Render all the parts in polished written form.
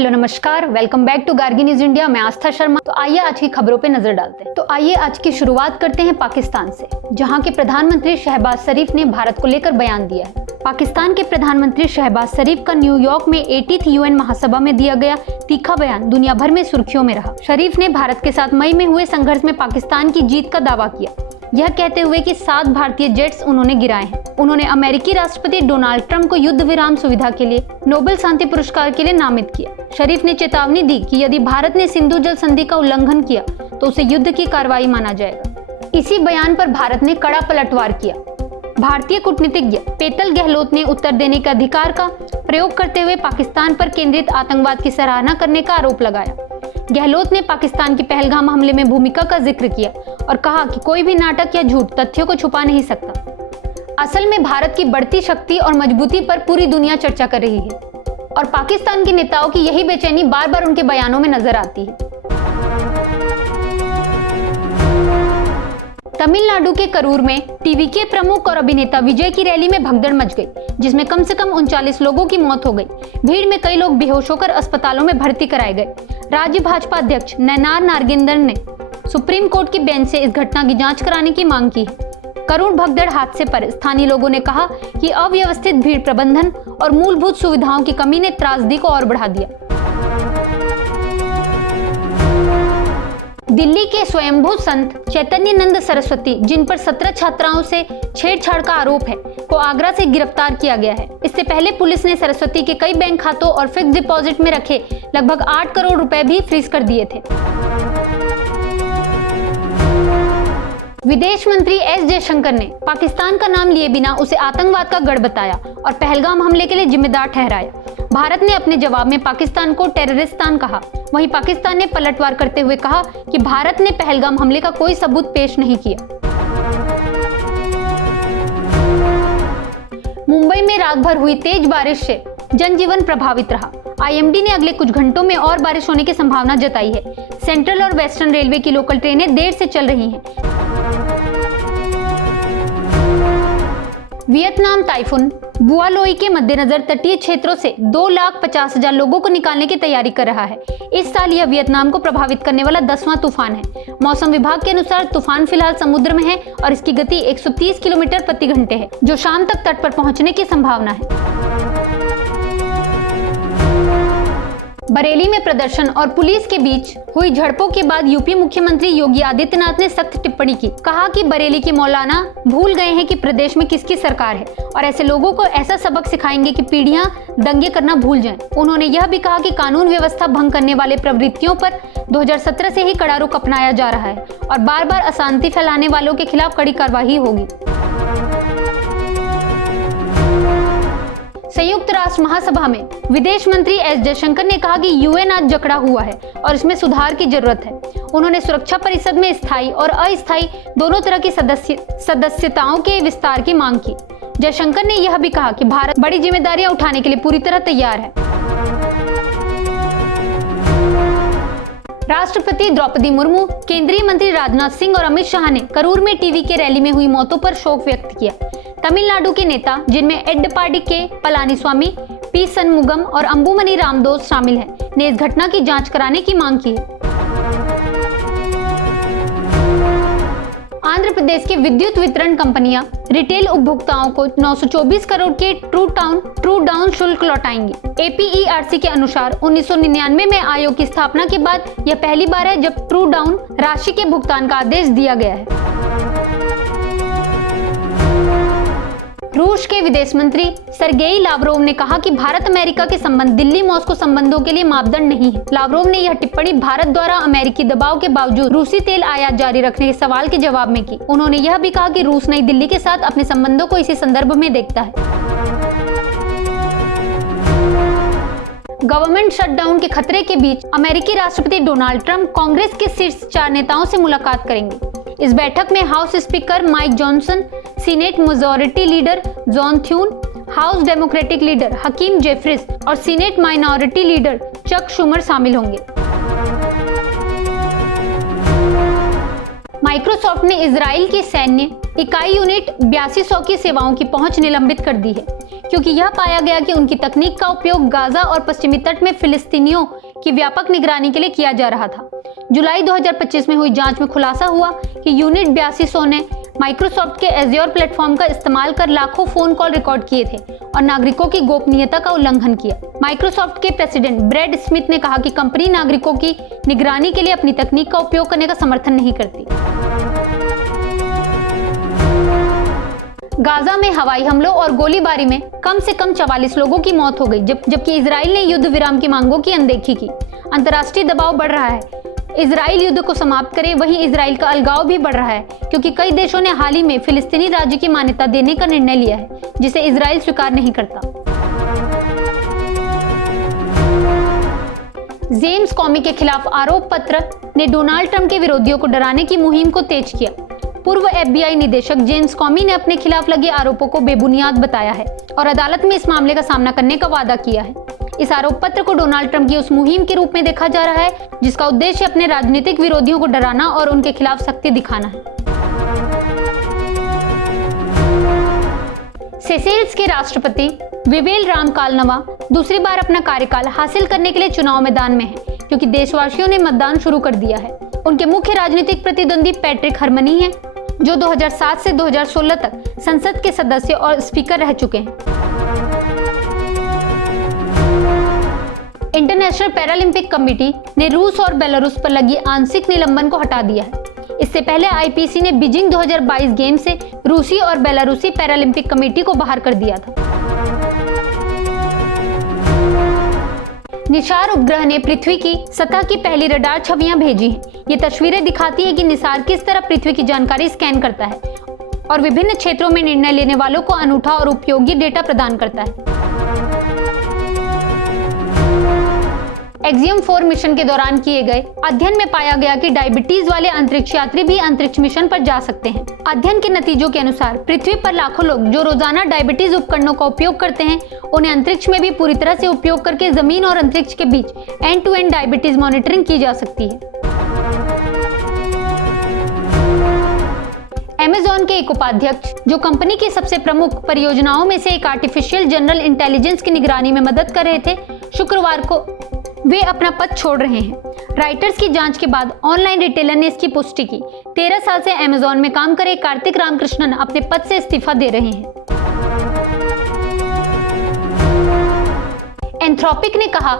Hello नमस्कार, welcome back to Gargi news India. मैं आस्था शर्मा। तो आइए आज की खबरों पे नजर डालते हैं। तो आइए आज की शुरुआत करते हैं पाकिस्तान से, जहां के प्रधानमंत्री शहबाज शरीफ ने भारत को लेकर बयान दिया है। पाकिस्तान के प्रधानमंत्री शहबाज शरीफ का न्यूयॉर्क में 80th UN महासभा में दिया गया तीखा बयान दुनिया भर में सुर्खियों में रहा। शरीफ ने भारत के साथ मई में हुए संघर्ष में पाकिस्तान की जीत का दावा किया, यह कहते हुए कि 7 भारतीय जेट्स उन्होंने गिराए हैं। उन्होंने अमेरिकी राष्ट्रपति डोनाल्ड ट्रंप को युद्ध विराम सुविधा के लिए नोबेल शांति पुरस्कार के लिए नामित किया। शरीफ ने चेतावनी दी कि यदि भारत ने सिंधु जल संधि का उल्लंघन किया तो उसे युद्ध की कार्रवाई माना जाएगा। इसी बयान पर भारत ने कड़ा पलटवार किया। भारतीय कूटनीतिज्ञ पेतल गहलोत ने उत्तर देने के अधिकार का प्रयोग करते हुए पाकिस्तान पर केंद्रित आतंकवाद की सराहना करने का आरोप लगाया। गहलोत ने पाकिस्तान की पहलगाम हमले में भूमिका का जिक्र किया और कहा कि कोई भी नाटक या झूठ तथ्यों को छुपा नहीं सकता। असल में भारत की बढ़ती शक्ति और मजबूती पर पूरी दुनिया चर्चा कर रही है और पाकिस्तान के नेताओं की यही बेचैनी बार बार उनके बयानों में नजर आती है। तमिलनाडु के करूर में टीवीके प्रमुख और अभिनेता विजय की रैली में भगदड़ मच गई, जिसमें कम से कम 39 लोगों की मौत हो गई। भीड़ में कई लोग बेहोश होकर अस्पतालों में भर्ती कराए गए। राज्य भाजपा अध्यक्ष नयनार नागेंद्रन ने सुप्रीम कोर्ट की बेंच से इस घटना की जांच कराने की मांग की है। करूर भगदड़ हादसे पर स्थानीय लोगों ने कहा कि अव्यवस्थित भीड़ प्रबंधन और मूलभूत सुविधाओं की कमी ने त्रासदी को और बढ़ा दिया। दिल्ली के स्वयंभू संत चैतन्यानंद सरस्वती, जिन पर 17 छात्राओं से छेड़छाड़ का आरोप है, को आगरा से गिरफ्तार किया गया है। इससे पहले पुलिस ने सरस्वती के कई बैंक खातों और फिक्स डिपॉजिट में रखे लगभग 8 करोड़ रुपए भी फ्रीज कर दिए थे। विदेश मंत्री एस जयशंकर ने पाकिस्तान का नाम लिए बिना उसे आतंकवाद का गढ़ बताया और पहलगाम हमले के लिए जिम्मेदार ठहराया। भारत ने अपने जवाब में पाकिस्तान को टेररिस्तान कहा। वहीं पाकिस्तान ने पलटवार करते हुए कहा कि भारत ने पहलगाम हमले का कोई सबूत पेश नहीं किया। मुंबई में रात भर हुई तेज बारिश से जनजीवन प्रभावित रहा। IMD ने अगले कुछ घंटों में और बारिश होने की संभावना जताई है। सेंट्रल और वेस्टर्न रेलवे की लोकल ट्रेनें देर से चल रही हैं। वियतनाम टाइफून बुआलोई के मद्देनजर तटीय क्षेत्रों से 2,50,000 लोगों को निकालने की तैयारी कर रहा है। इस साल यह वियतनाम को प्रभावित करने वाला 10वां तूफान है। मौसम विभाग के अनुसार तूफान फिलहाल समुद्र में है और इसकी गति 130 किलोमीटर प्रति घंटे है, जो शाम तक तट पर पहुंचने की संभावना है। बरेली में प्रदर्शन और पुलिस के बीच हुई झड़पों के बाद यूपी मुख्यमंत्री योगी आदित्यनाथ ने सख्त टिप्पणी की। कहा कि बरेली के मौलाना भूल गए हैं कि प्रदेश में किसकी सरकार है और ऐसे लोगों को ऐसा सबक सिखाएंगे कि पीढ़ियां दंगे करना भूल जाएं। उन्होंने यह भी कहा कि कानून व्यवस्था भंग करने वाले प्रवृत्तियों पर 2017 से ही कड़ा रुख अपनाया जा रहा है और बार बार अशांति फैलाने वालों के खिलाफ कड़ी कार्रवाई होगी। संयुक्त राष्ट्र महासभा में विदेश मंत्री एस जयशंकर ने कहा कि UN आज जकड़ा हुआ है और इसमें सुधार की जरूरत है। उन्होंने सुरक्षा परिषद में स्थायी और अस्थायी दोनों तरह की सदस्यताओं के विस्तार की मांग की। जयशंकर ने यह भी कहा कि भारत बड़ी जिम्मेदारियां उठाने के लिए पूरी तरह तैयार है। राष्ट्रपति द्रौपदी मुर्मू, केंद्रीय मंत्री राजनाथ सिंह और अमित शाह ने करूर में टीवीके रैली में हुई मौतों पर शोक व्यक्त किया। तमिलनाडु के नेता, जिनमें एडप्पाडी के पलानीस्वामी, पी सनमुगम और अंबुमनी रामदोस शामिल हैं, ने इस घटना की जांच कराने की मांग की है। आंध्र प्रदेश की विद्युत वितरण कंपनियां रिटेल उपभोक्ताओं को 924 करोड़ के ट्रू डाउन शुल्क लौटाएंगी। APERC के अनुसार 1999 में आयोग की स्थापना के बाद यह पहली बार है जब ट्रू डाउन राशि के भुगतान का आदेश दिया गया है। रूस के विदेश मंत्री सरगेई लावरोव ने कहा कि भारत अमेरिका के संबंध दिल्ली मॉस्को संबंधों के लिए मापदंड नहीं है। लावरोव ने यह टिप्पणी भारत द्वारा अमेरिकी दबाव के बावजूद रूसी तेल आयात जारी रखने के सवाल के जवाब में की। उन्होंने यह भी कहा कि रूस नई दिल्ली के साथ अपने संबंधों को इसी संदर्भ में देखता है। गवर्नमेंट शटडाउन के खतरे के बीच अमेरिकी राष्ट्रपति डोनाल्ड ट्रंप कांग्रेस के शीर्ष 4 नेताओं से मुलाकात करेंगे। इस बैठक में House speaker Mike Johnson, Senate majority leader John Thune, House Democratic leader Hakeem Jeffries और Senate minority leader Chuck Schumer शामिल होंगे। माइक्रोसॉफ्ट ने इजराइल की सैन्य इकाई यूनिट 8200 की सेवाओं की पहुंच निलंबित कर दी है, क्योंकि यह पाया गया कि उनकी तकनीक का उपयोग गाजा और पश्चिमी तट में फिलिस्तीनियों की व्यापक निगरानी के लिए किया जा रहा था। जुलाई 2025 में हुई जांच में खुलासा हुआ कि यूनिट 8200 ने माइक्रोसॉफ्ट के एज्योर प्लेटफॉर्म का इस्तेमाल कर लाखों फोन कॉल रिकॉर्ड किए थे और नागरिकों की गोपनीयता का उल्लंघन किया। माइक्रोसॉफ्ट के प्रेसिडेंट ब्रैड स्मिथ ने कहा कि कंपनी नागरिकों की निगरानी के लिए अपनी तकनीक का उपयोग करने का समर्थन नहीं करती। गाजा में हवाई हमलों और गोलीबारी में कम से कम 44 लोगों की मौत हो गई, जबकि इजराइल ने युद्ध विराम की मांगों की अनदेखी की। अंतर्राष्ट्रीय दबाव बढ़ रहा है, इजराइल युद्ध को समाप्त करे, वहीं इजराइल का अलगाव भी बढ़ रहा है, क्योंकि कई देशों ने हाल ही में फिलिस्तीनी राज्य की मान्यता देने का निर्णय लिया है, जिसे इजराइल स्वीकार नहीं करता। जेम्स कॉमी के खिलाफ आरोप पत्र ने डोनाल्ड ट्रंप के विरोधियों को डराने की मुहिम को तेज किया। पूर्व FBI निदेशक जेम्स कॉमी ने अपने खिलाफ लगे आरोपों को बेबुनियाद बताया है और अदालत में इस मामले का सामना करने का वादा किया है। इस आरोप पत्र को डोनाल्ड ट्रंप की उस मुहिम के रूप में देखा जा रहा है जिसका उद्देश्य अपने राजनीतिक विरोधियों को डराना और उनके खिलाफ सख्ती दिखाना है। सेशेल्स के राष्ट्रपति विवेल राम कालनवा दूसरी बार अपना कार्यकाल हासिल करने के लिए चुनाव मैदान में है, क्योंकि देशवासियों ने मतदान शुरू कर दिया है। उनके मुख्य राजनीतिक प्रतिद्वंदी पैट्रिक हरमनी हैं, जो 2007 से 2016 तक संसद के सदस्य और स्पीकर रह चुके हैं। इंटरनेशनल पैरालंपिक कमेटी ने रूस और बेलारूस पर लगी आंशिक निलंबन को हटा दिया है। इससे पहले IPC ने बीजिंग 2022 गेम से रूसी और बेलारूसी पैरालंपिक कमेटी को बाहर कर दिया था। निसार उपग्रह ने पृथ्वी की सतह की पहली रडार छवियां भेजी हैं। ये तस्वीरें दिखाती हैं कि निसार किस तरह पृथ्वी की जानकारी स्कैन करता है और विभिन्न क्षेत्रों में निर्णय लेने वालों को अनूठा और उपयोगी डेटा प्रदान करता है। एक्सियम 4 मिशन के दौरान किए गए अध्ययन में पाया गया कि डायबिटीज वाले अंतरिक्ष यात्री भी अंतरिक्ष मिशन पर जा सकते हैं। अध्ययन के नतीजों के अनुसार पृथ्वी पर लाखों लोग जो रोजाना डायबिटीज उपकरणों का उपयोग करते हैं, उन्हें अंतरिक्ष में भी पूरी तरह से उपयोग करके जमीन और अंतरिक्ष के बीच end to end diabetes monitoring की जा सकती है। Amazon के एक उपाध्यक्ष, जो कंपनी की सबसे प्रमुख परियोजनाओं में से एक आर्टिफिशियल जनरल इंटेलिजेंस की निगरानी में मदद कर रहे थे, शुक्रवार को वे अपना पद छोड़ रहे हैं। राइटर्स की जांच के बाद ऑनलाइन रिटेलर ने इसकी पुष्टि की। 13 साल से Amazon में काम करे कार्तिक रामकृष्णन अपने पद से इस्तीफा दे रहे हैं। एंथ्रोपिक ने कहा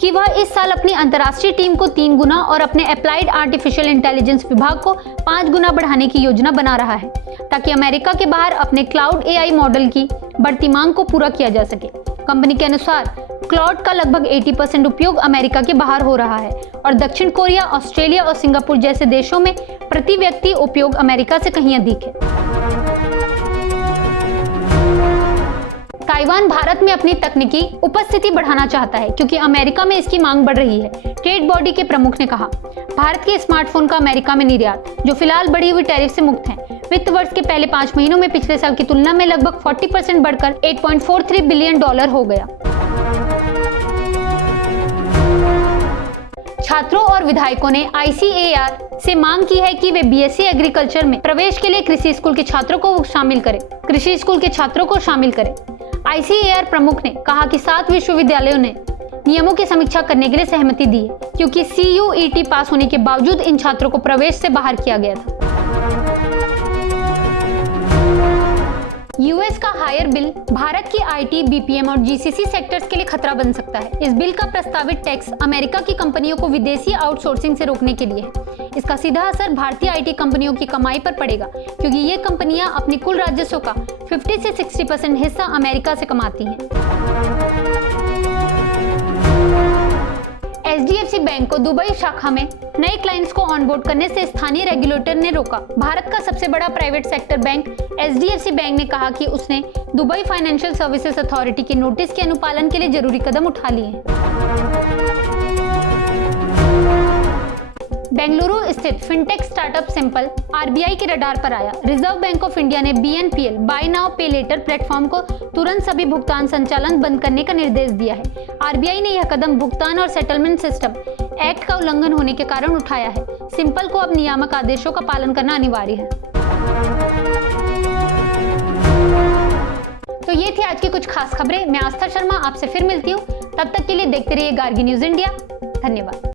कि वह इस साल अपनी अंतर्राष्ट्रीय टीम को 3 गुना और अपने अप्लाइड आर्टिफिशियल इंटेलिजेंस विभाग को 5 गुना बढ़ाने की योजना बना रहा है, ताकि अमेरिका के बाहर अपने क्लाउड AI मॉडल की बढ़ती मांग को पूरा किया जा सके। कंपनी के अनुसार क्लाउड का लगभग 80% उपयोग अमेरिका के बाहर हो रहा है और दक्षिण कोरिया, ऑस्ट्रेलिया और सिंगापुर जैसे देशों में प्रति व्यक्ति उपयोग अमेरिका से कहीं अधिक है। ताइवान भारत में अपनी तकनीकी उपस्थिति बढ़ाना चाहता है, क्योंकि अमेरिका में इसकी मांग बढ़ रही है। ट्रेड बॉडी के प्रमुख ने कहा, भारत के स्मार्टफोन का अमेरिका में निर्यात, जो फिलहाल बढ़ी हुई टैरिफ से मुक्त है, वित्त वर्ष के पहले 5 महीनों में पिछले साल की तुलना में लगभग 40% बढ़कर $8.43 बिलियन हो गया। छात्रों और विधायकों ने ICAR से मांग की है कि वे BSc एग्रीकल्चर में प्रवेश के लिए कृषि स्कूल के छात्रों को शामिल करें। ICAR प्रमुख ने कहा कि 7 विश्वविद्यालयों ने नियमों की समीक्षा करने के लिए सहमति दी है, क्योंकि CUET पास होने के बावजूद इन छात्रों को प्रवेश से बाहर किया गया था। US का हायर बिल भारत की IT, BPM और GCC सेक्टर्स के लिए खतरा बन सकता है। इस बिल का प्रस्तावित टैक्स अमेरिका की कंपनियों को विदेशी आउटसोर्सिंग से रोकने के लिए है। इसका सीधा असर भारतीय IT कंपनियों की कमाई पर पड़ेगा, क्योंकि ये कंपनियां अपने कुल राजस्व का 50 से 60% हिस्सा अमेरिका से कमाती हैं। HDFC बैंक को दुबई शाखा में नए क्लाइंट्स को ऑनबोर्ड करने से स्थानीय रेगुलेटर ने रोका। भारत का सबसे बड़ा private sector bank HDFC bank ने कहा कि उसने दुबई फाइनेंशियल सर्विसेज अथॉरिटी के नोटिस के अनुपालन के लिए जरूरी कदम उठा लिए हैं। बेंगलुरु स्थित फिनटेक स्टार्टअप सिंपल RBI के रडार पर आया। रिजर्व बैंक ऑफ इंडिया ने BNPL बाय नाउ पे लेटर प्लेटफॉर्म को तुरंत सभी भुगतान संचालन बंद करने का निर्देश दिया है। RBI ने यह कदम भुगतान और सेटलमेंट सिस्टम एक्ट का उल्लंघन होने के कारण उठाया है। सिंपल को अब नियामक आदेशों का पालन करना अनिवार्य है। तो ये थी आज की कुछ खास खबरें। मैं आस्था शर्मा आपसे फिर मिलती हूँ। तब तक के लिए देखते रहिए गार्गी न्यूज इंडिया। धन्यवाद।